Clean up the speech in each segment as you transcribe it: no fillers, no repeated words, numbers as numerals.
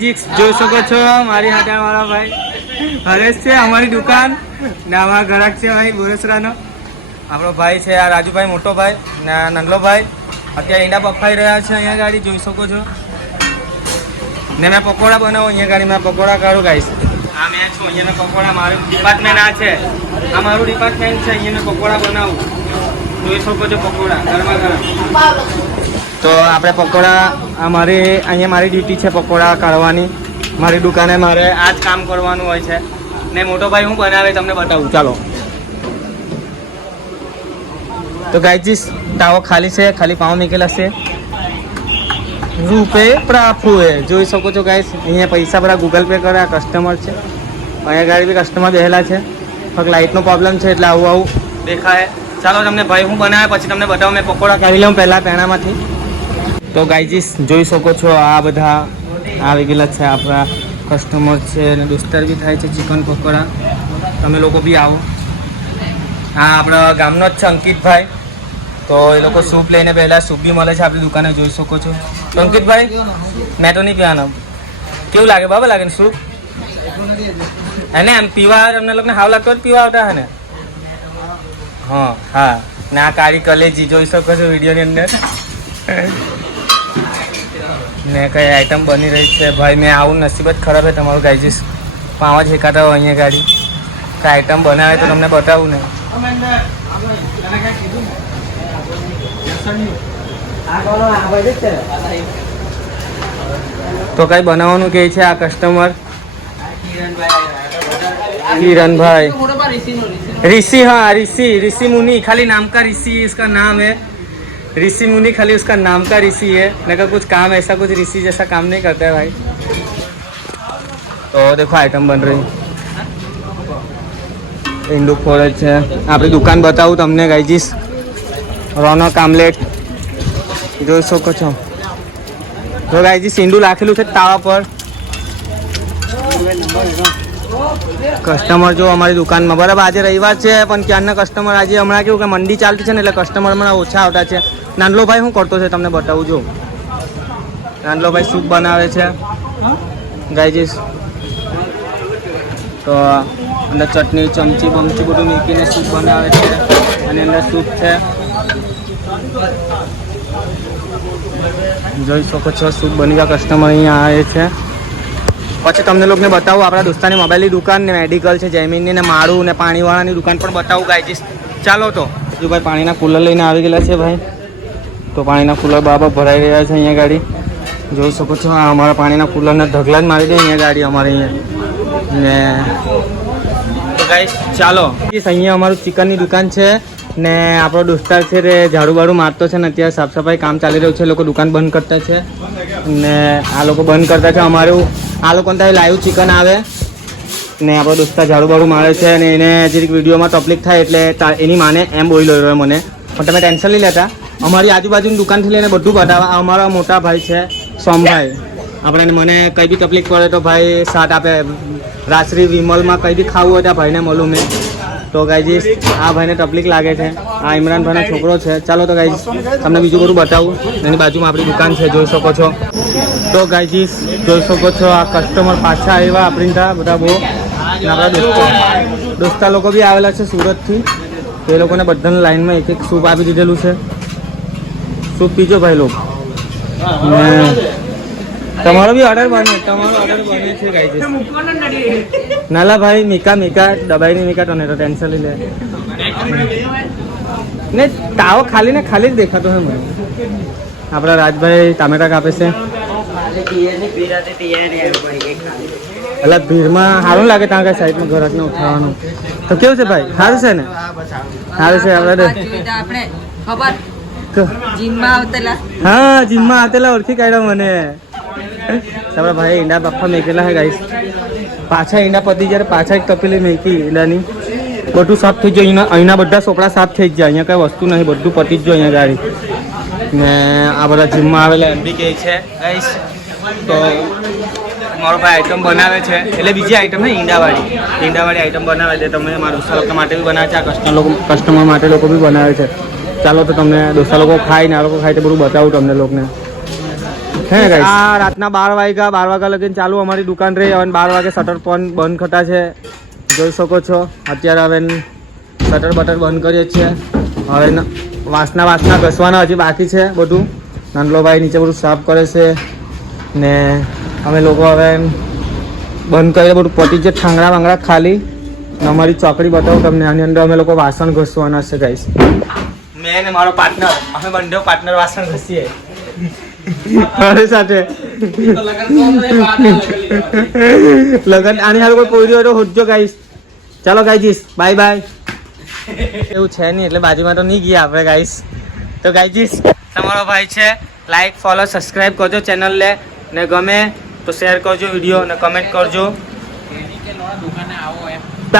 જોઈ શકો છો મારી હાથે મારા ભાઈ હરેશ છે, અમારી દુકાન ને અમારા ગ્રાહક છે ભાઈ બોરસરાનો આપણો ભાઈ છે, આ રાજુભાઈ મોટો ભાઈ ને નંદલો ભાઈ અત્યારે ઈંડા બફાઈ રહ્યા છે અહીંયા ગાડી જોઈ શકો છો ને મેં પકોડા બનાવું અહીંયા ગાડી મેં પકોડા કાઢું ગાઈશ આ મેં છું અહીંયા પકોડા મારું ડિપાર્ટમેન્ટ આ છે, આ મારું ડિપાર્ટમેન્ટ છે, અહીંયા મેં પકોડા બનાવું જોઈ શકો છો પકોડા ગરમા ગરમ તો આપણે પકોડા અહીંયા મારી ડ્યુટી છે પકોડા કાઢવાની મારી દુકાને મારે આ જ કામ કરવાનું હોય છે ને મોટો ભાઈ હું બનાવે તમને બતાવું ચાલો તો ગાઈજીસ તાવો ખાલી છે ખાલી પાવ મૂકેલા છે રૂપે પ્રાફુ હે જોઈ શકો છો ગાઈસ અહીંયા પૈસા બધા ગૂગલ પે કરે આ કસ્ટમર છે અહીંયા ગાડી બી કસ્ટમર બેઠેલા છે ફક્ત લાઇટનો પ્રોબ્લેમ છે એટલે આવું દેખાય ચાલો તમને ભાઈ હું બનાવે પછી તમને બતાવું મેં પકોડા કાઢી લઉં પહેલાં પેણામાંથી તો ગાઈજીસ જોઈ શકો છો આ બધા આવી ગયેલા છે આપણા કસ્ટમર છે અને દોસ્તાર બી થાય છે ચિકન પકોડા તમે લોકો બી આવો હા આપણા ગામનો જ છે અંકિતભાઈ તો એ લોકો સૂપ લઈને પહેલાં સૂપ બી મળે છે આપણી દુકાને જોઈ શકો છો તો અંકિતભાઈ મેં તો નહીં પીવાનો કેવું લાગે બરાબર લાગે ને સૂપ એને એમ પીવા અમને લોકોને હાવ લાગતો જ પીવા આવતા હે ને હા ને આ કાળી કલેજી જોઈ શકો છો વિડીયોની અંદર ને કઈ આઈટમ બની રહી છે ભાઈ મેં આવું નસીબ જ ખરાબ છે તમારું ગાઈજીસ પાવ જ હેકાતા હોય અહીંયા ગાડી કઈ આઈટમ બનાવે તો તમને બતાવું ને તો કઈ બનાવવાનું કહે છે આ કસ્ટમર किरणभाई ऋषि हाँ ऋषि मुनि खाली नाम का ऋषि इसका नाम है ऋषि मुनि खाली उसका नाम का ऋषि है लेकिन कुछ काम ऐसा कुछ ऋषि जैसा काम नहीं करता है भाई तो देखो आइटम बन रही ઈંડુ ફોડે છે આપણી દુકાન બતાવું તમને ગાઈજીસ રોનક આમલેટ જોઈ શકો છો તો ગાઈજીસ ઈંડુ રાખેલું છે તાવા પર કસ્ટમર જો અમારી દુકાનમાં બરાબર આજે રવિવાર છે પણ ક્યારના કસ્ટમર આજે હમણાં કેવું કે મંડી ચાલતી છે ને એટલે કસ્ટમર હમણાં ઓછા આવતા છે નાનલો ભાઈ શું કરતો છે તમને બતાવું જો નાનલો ભાઈ સૂપ બનાવે છે ગાઈજીસ તો અંદર ચટણી ચમચી બમચી બધું મૂકીને સૂપ બનાવે છે અને અંદર સૂપ છે જોઈ શકો છો સૂપ બની ગયા કસ્ટમર અહીંયા આવે છે પછી તમને લોકોને બતાવું આપણા દોસ્તાની મોબાઈલની દુકાન ને મેડિકલ છે જયમીનની ને માળું ને પાણીવાળાની દુકાન પણ બતાવું ગાઈજીસ ચાલો તો જો ભાઈ પાણીના કુલર લઈને આવી ગયેલા છે ભાઈ તો પાણીના કુલર બરાબર ભરાઈ રહ્યા છે અહીંયા ગાડી જોઈ શકો છો આ અમારા પાણીના કુલરના ઢગલા જ મારી દે અહીંયા ગાડી અમારે અહીંયા ને તો ગાઈસ ચાલો અહીંયા અમારું ચિકનની દુકાન છે ને આપણો દોસ્તાર છે રે ઝાડુ બાડુ મારતો છે ને અત્યારે સાફ સફાઈ કામ ચાલી રહ્યું છે લોકો દુકાન બંધ કરતા છે ને આ લોકો બંધ કરતા છે અમારું આ લોકોને ત્યાં લાઈવ ચિકન આવે ને આપણો દોસ્તાર ઝાડુ બાડુ મારે છે અને એને જરીક વિડીયોમાં તકલીફ થાય એટલે એની માને એમ બોલી રહ્યો મને પણ તમે ટેન્શન નહીં લેતા અમારી આજુબાજુની દુકાનથી લઈને બધું બતાવવા અમારા મોટા ભાઈ છે સોમભાઈ આપણે મને કંઈ બી તકલીફ પડે તો ભાઈ સાથ આપે રાશ્રી વિમલમાં કંઈ બી ખાવું હોય ત્યાં ભાઈને મળું મેં તો ગાઈજીસ આ ભાઈને તકલીફ લાગે છે આ ઇમરાનભાઈનો છોકરો છે ચાલો તો ગાઈજીસ તમને બીજું બધું બતાવું એની બાજુમાં આપણી દુકાન છે જોઈ શકો છો તો ગાઈજીસ જોઈ શકો છો આ કસ્ટમર પાછા આવ્યા આપણી ત્યાં બધા બહુ આપણા દોસ્તા લોકો બી આવેલા છે સુરતથી તો એ લોકોને બધાને લાઈનમાં એક એક સૂપ આપી દીધેલું છે સૂપ પીજો ભાઈ લોકો ને તમારો બી ઓર્ડર બને છે ગાઈજીસ નાલા ભાઈ મીકા દબાઈની મીકા તો નહીં તો ટેન્શન લઈ લે ને તાવો ખાલી ને ખાલી જ દેખાતો હોય મને આપણા રાજભાઈ ટામેટા કાપે છે એટલે ભીડમાં સારું લાગે ત્યાં કઈ સાઈડમાં ઘરાકને ઉઠાવવાનું તો કેવું છે ભાઈ સારું છે ને સારું છે આપણે હા જીમમાં આવતેલા ઓળખી કાઢ્યા મને આપણા ભાઈ ઈંડા બાફા મેકેલા હે ગાઈસ પાછા ઈંડા પતી જ્યારે પાછા એક તપેલી મેકી ઈંડાની બધું સાફ થઈ જાય અહીંના બધા સોપડા સાફ થઈ જ જાય અહીંયા કઈ વસ્તુ નહીં બધું પતી જ જાય અહીંયા ગાડી ને આ બધા જીમમાં આવેલા એમ બી કહે છે ગાઈસ તો મારો ભાઈ આઈટમ બનાવે છે એટલે બીજી આઈટમ ને ઈંડાવાળી આઈટમ બનાવે છે તમે મારા દોસ્તા લોકો માટે બી બનાવે છે આ કસ્ટમર માટે લોકો બી બનાવે છે ચાલો તો તમને દોસ્તા લોકો ખાય ને આ લોકો ખાય તો બધું બતાવું તમને લોકોને હે ગાઈસ આ રાતના 12 વાગ્યા લગીને ચાલુ અમારી દુકાન રહી. હવે 12 વાગે શટર પણ બંધ ખટા છે, જોઈ શકો છો. અત્યારે હવે શટર બટર બંધ કરીએ છીએ. હવે વાસના ઘસવાના હજી બાકી છે બધું. નાનલો ભાઈ નીચે બધું સાફ કરે છે ને અમે લોકો હવે બંધ કરીએ. બધું પતી છે, ઠાંગડા વાંગડા ખાલી. ને અમારી ચોકડી બતાવું તમને. આની અંદર અમે લોકો વાસણ ઘસવાના છે ગાઈસ. મેં ને મારો પાર્ટનર, અમે બંને પાર્ટનર વાસણ ઘસીએ મારી સાથે. લગન આની હાલ કોઈ પોરી હોય તો હોજો ગાઈસ. ચાલો ગાઈજીસ, બાય બાય. એવું છે નહીં એટલે બાજુમાં તો નહીં ગયા આપણે ગાઈસ. તો ગાઈજીસ તમારો ભાઈ છે, લાઈક ફોલો સબસ્ક્રાઈબ કરજો ચેનલને, ને ગમે તો શેર કરજો વિડીયો ને કમેન્ટ કરજો.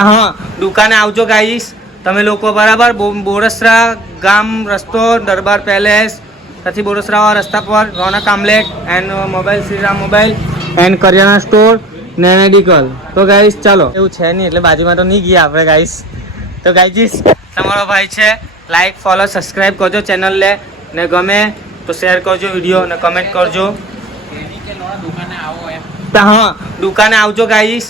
હા દુકાને આવજો ગાઈસ તમે લોકો બરાબર. બોરસરા ગામ રસ્તો, દરબાર પેલેસ, ત્યાંથી બોરસરા રસ્તા પર Ronak omelette and mobile, Shriram mobile and કરિયાણા સ્ટોર ને મેડિકલ. તો ગાઈસ ચાલો, એવું છે નહીં એટલે બાજુમાં તો નહીં ગયા આપણે ગાઈસ. તો ગાઈજીસ તમારો ભાઈ છે, લાઈક ફોલો સબસ્ક્રાઈબ કરજો ચેનલને, ને ગમે તો શેર કરજો વિડીયો ને કમેન્ટ કરજો. હા દુકાને આવજો ગાઈસ